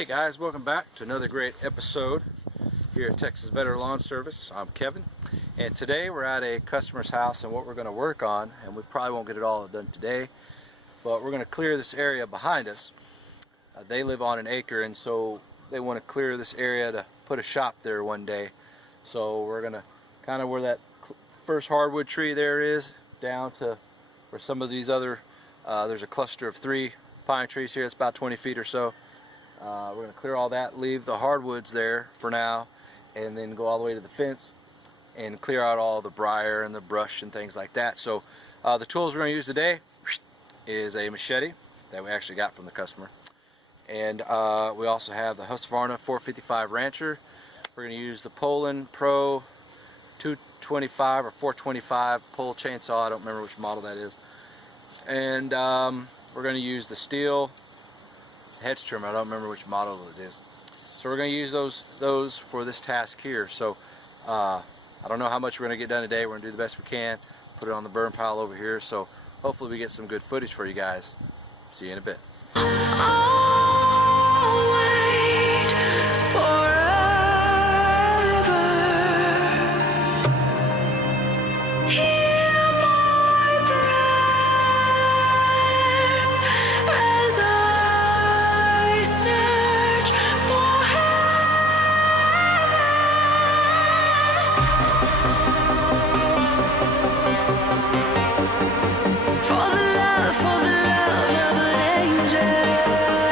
Hey guys, welcome back to another great episode here at Texas Veteran Lawn Service. I'm Kevin, and today we're at a customer's house, and what we're going to work on, and we probably won't get it all done today, but we're going to clear this area behind us. They live on an acre, and so they want to clear this area to put a shop there one day. So we're going to kind of where that first hardwood tree there is, down to where some of these other, there's a cluster of 3 pine trees here. It's about 20 feet or so. We're going to clear all that, leave the hardwoods there for now, and then go all the way to the fence and clear out all the briar and the brush and things like that. So the tools we're going to use today is a machete that we actually got from the customer, and we also have the Husqvarna 455 Rancher. We're going to use the POULAN Pro 225 or 425 pole chainsaw. I don't remember which model that is. And we're going to use the stihl hedge trimmer. I don't remember which model it is. So we're going to use those for this task here. So I don't know how much we're going to get done today. We're going to do the best we can. Put it on the burn pile over here. So hopefully we get some good footage for you guys. See you in a bit. For the love of an angel.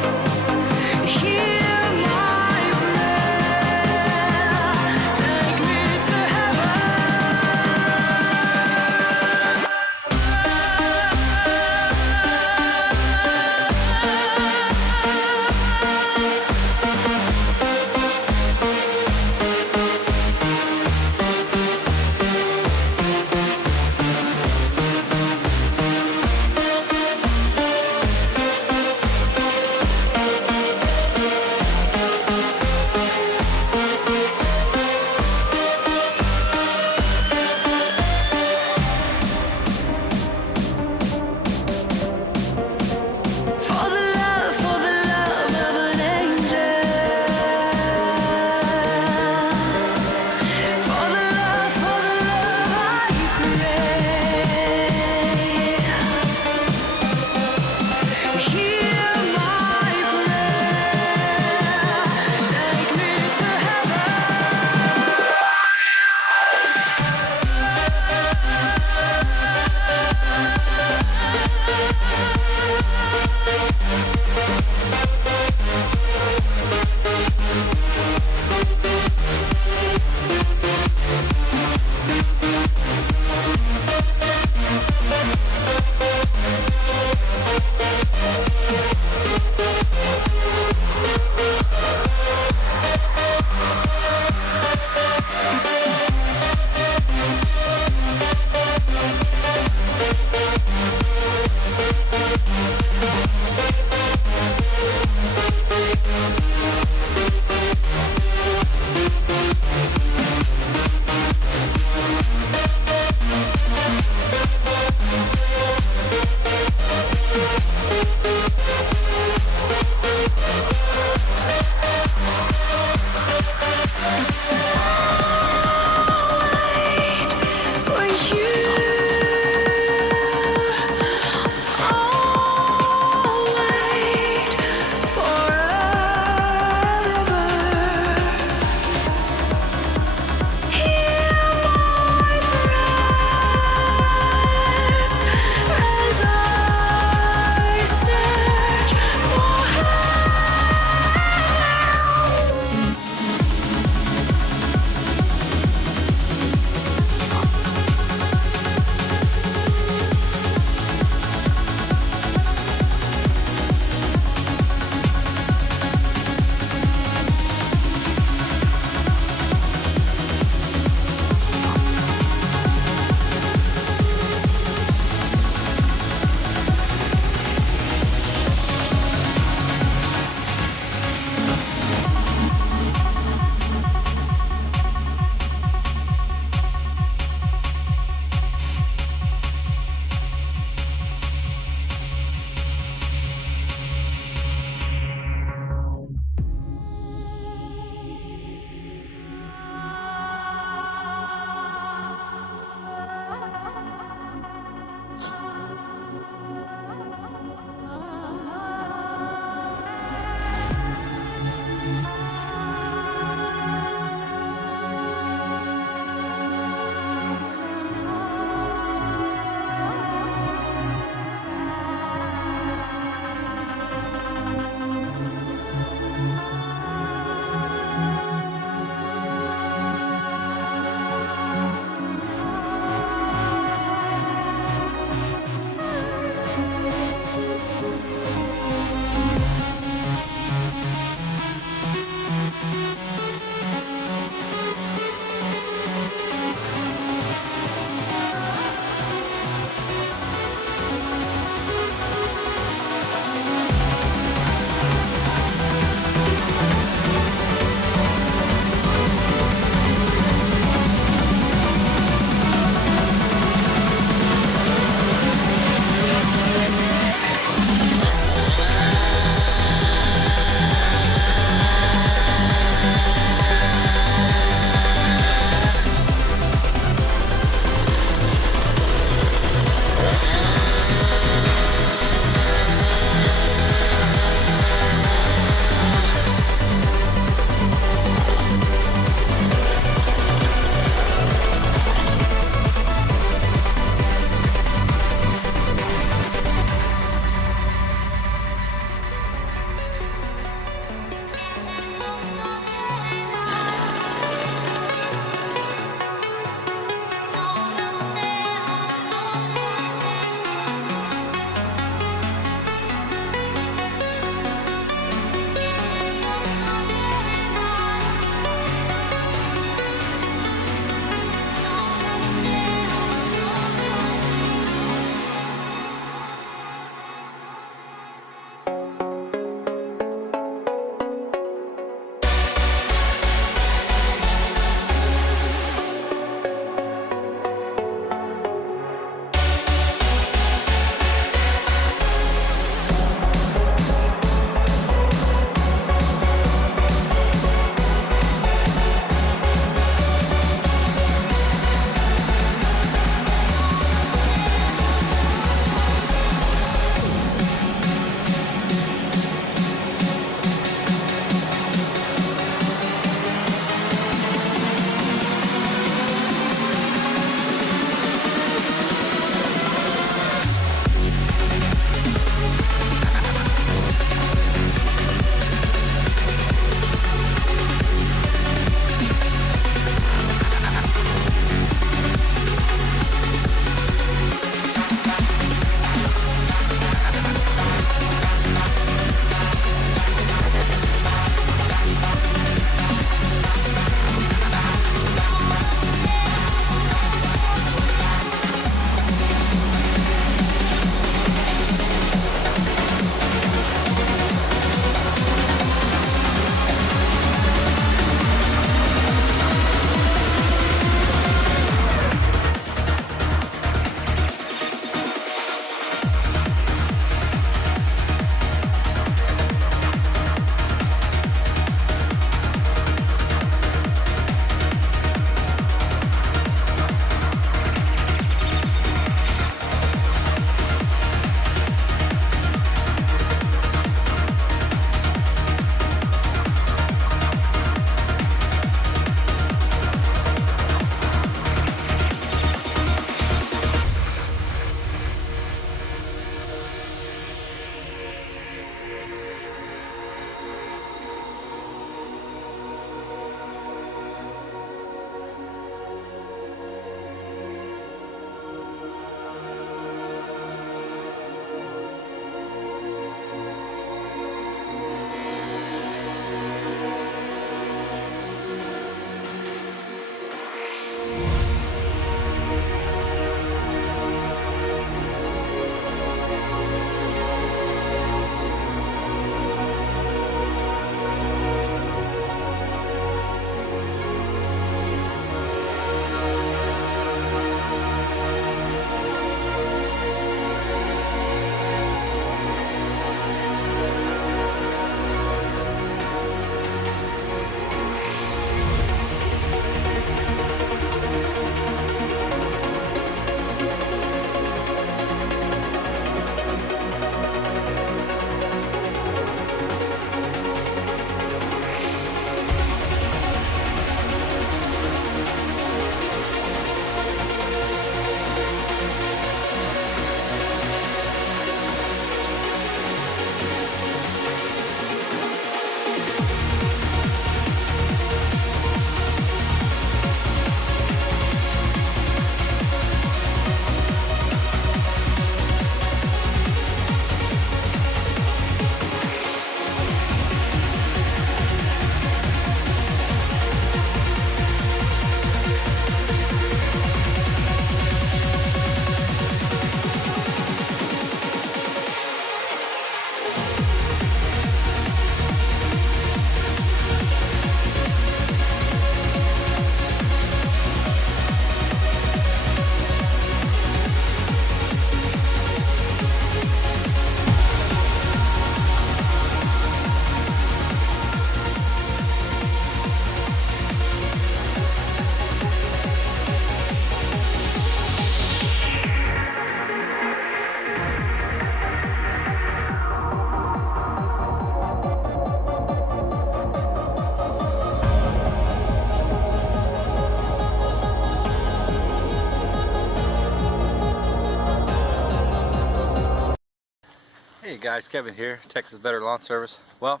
guys, Kevin here, Texas Veteran Lawn Service. Well,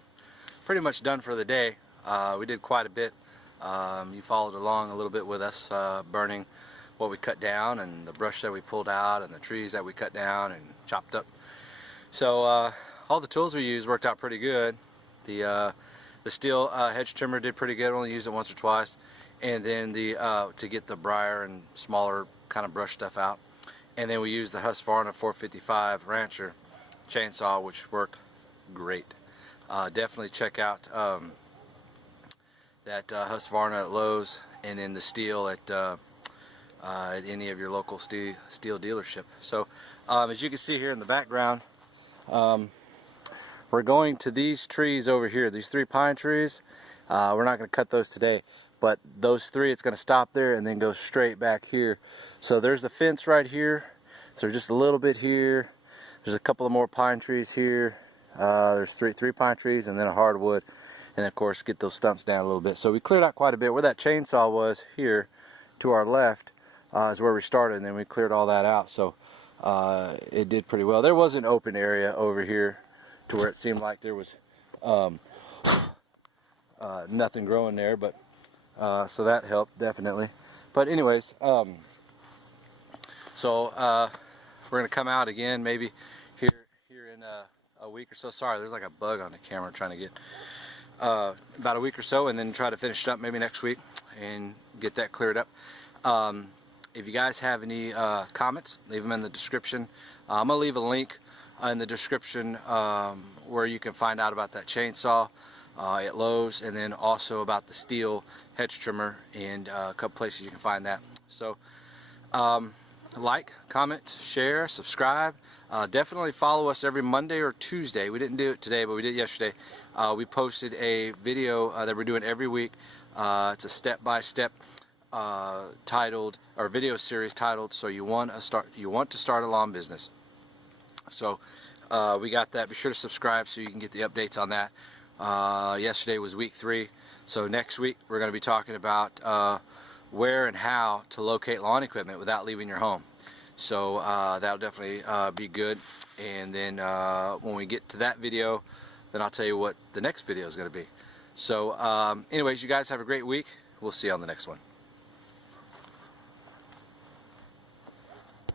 pretty much done for the day. We did quite a bit. You followed along a little bit with us, burning what we cut down and the brush that we pulled out and the trees that we cut down and chopped up. So all the tools we used worked out pretty good. The steel hedge trimmer did pretty good. Only used it once or twice. And then to get the briar and smaller kind of brush stuff out. And then we used the Husqvarna 455 Rancher chainsaw, which worked great. Definitely check out that Husqvarna at Lowe's, and then the stihl at any of your local stihl dealership. So as you can see here in the background, we're going to these trees over here, these 3 pine trees. We're not going to cut those today, but those 3, it's going to stop there and then go straight back here. So there's the fence right here. So just a little bit here. There's a couple of more pine trees here. There's three pine trees and then a hardwood. And of course get those stumps down a little bit. So we cleared out quite a bit. Where that chainsaw was here to our left is where we started, and then we cleared all that out. So it did pretty well. There was an open area over here to where it seemed like there was nothing growing there, but so that helped definitely. But anyways, so we're gonna come out again maybe here in a week or so. Sorry, there's like a bug on the camera trying to get about a week or so, and then try to finish it up maybe next week and get that cleared up. If you guys have any comments, leave them in the description. I'm gonna leave a link in the description where you can find out about that chainsaw at Lowe's, and then also about the steel hedge trimmer, and a couple places you can find that. So like, comment, share, subscribe. Definitely follow us every Monday or Tuesday. We didn't do it today, but we did yesterday. We posted a video that we're doing every week. It's a step-by-step titled, or video series titled, "So you want to start a lawn business." So we got that. Be sure to subscribe so you can get the updates on that. Yesterday was week 3, so next week we're going to be talking about where and how to locate lawn equipment without leaving your home. So that'll definitely be good. And then when we get to that video, then I'll tell you what the next video is going to be. So anyways, you guys have a great week. We'll see you on the next one.